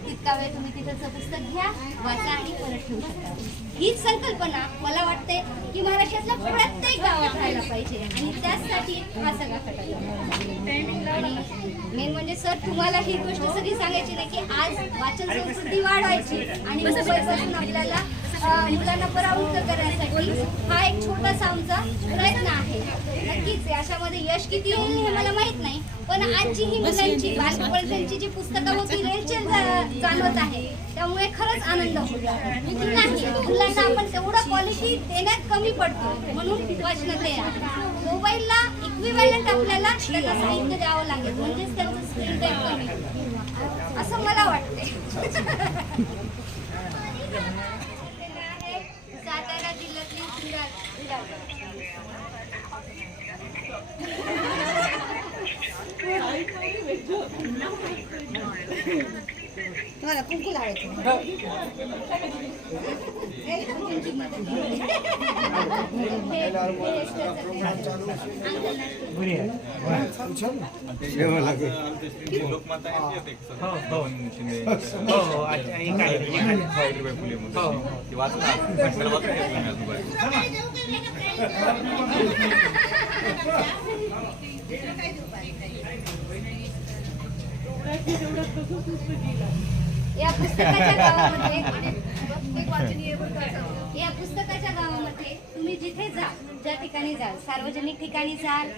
तितका वेळ तुम्ही तिथंचं पुस्तक घ्या वाचा आणि परत ठेवू शकता. हीच संकल्पना मला वाटते की महाराष्ट्रातल्या प्रत्येक गावात राहायला पाहिजे आणि त्याचसाठी हा सगळा आणि मेन म्हणजे सर तुम्हाला ही गोष्ट सगळी सांगायची नाही की आज वाचन संस्कृती वाढवायची आणि आपल्याला मुलांना परावृत्त करण्यासाठी हा एक छोटासा आमचा प्रयत्न आहे. नक्कीच अशामध्ये यश किती येईल हे मला माहीत नाही पण आजची ही मुलांची बालपणाची जी पुस्तकं होती रेलचेल जाणवत आहे. त्यामुळे खरंच आनंद होतो. नाही मुलांना आपण तेवढं क्वालिटी देण्यात कमी पडतो म्हणून वाचन ते मोबाईलला इक्विव्हॅलंट आपल्याला त्यांना साहित्य द्यावं लागेल म्हणजेच त्यांचं स्क्रीन टाईम कमी. असं मला वाटते तुम्हाला कुंकू लोकमाता या पुस्तकाच्या गावामध्ये या पुस्तकाच्या गावामध्ये तुम्ही जिथे जा ज्या ठिकाणी जाल सार्वजनिक ठिकाणी जाल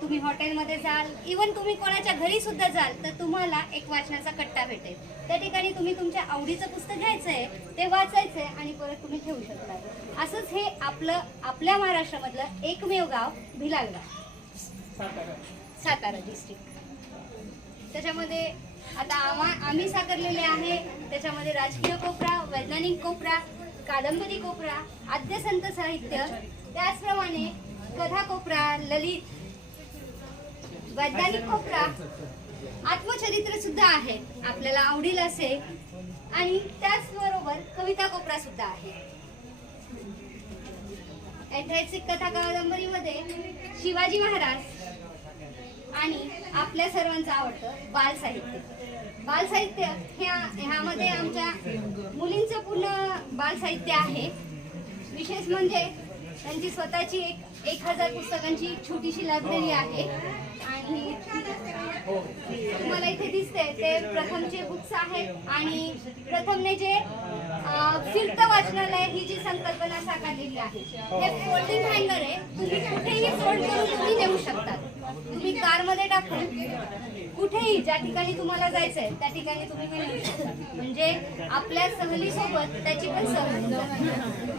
तुम्ही हॉटेलमध्ये जाल. इवन तुम्ही कोणाच्या घरी सुद्धा जाल तर तुम्हाला एक वाचनाचा कट्टा भेटेल. त्या ठिकाणी तुम्ही तुमच्या आवडीचं पुस्तक घ्यायचं आहे ते वाचायचं आहे आणि परत तुम्ही ठेवू शकता. असंच हे आपलं आपल्या महाराष्ट्रामधलं एकमेव गाव भिलाल गाव सातारा डिस्ट्रिक्ट त्याच्यामध्ये आता आम्हा आम्ही साकारलेले आहे. त्याच्यामध्ये राजकीय कोपरा वैज्ञानिक कोपरा कादंबरी कोपरा आद्यसंत साहित्य त्याचप्रमाणे कथा कोपरा ललित वैज्ञानिक कोपरा आत्मचरित्र सुद्धा आहे आपल्याला आवडील असे. आणि त्याचबरोबर कविता कोपरा सुद्धा आहे. ऐतिहासिक कथा कादंबरीमध्ये शिवाजी महाराज आणि आपल्या सर्वांचं आवडतं बाल साहित्य. बाल साहित्य ह्या ह्यामध्ये आमच्या मुलींचं पूर्ण बाल साहित्य आहे. विशेष म्हणजे त्यांची स्वतःची एक एक हजार पुस्तकांची छोटीशी लायब्ररी आहे. आणि तुम्हाला इथे दिसते ते प्रथमचे बुक्स आहेत. आणि प्रथमने जे अं, फिरतं वाचनालय ही जी संकल्पना साकारलेली आहे हे फोल्डिंग हँगर आहे. तुम्ही कुठेही फोल्ड करून तुम्ही नेऊ शकतात तुम्ही कारमध्ये टाकून कुठेही ज्या ठिकाणी तुम्हाला जायचंय त्या ठिकाणी तुम्ही हे नेऊ शकता. म्हणजे आपल्या सहलीसोबत त्याची पण सहल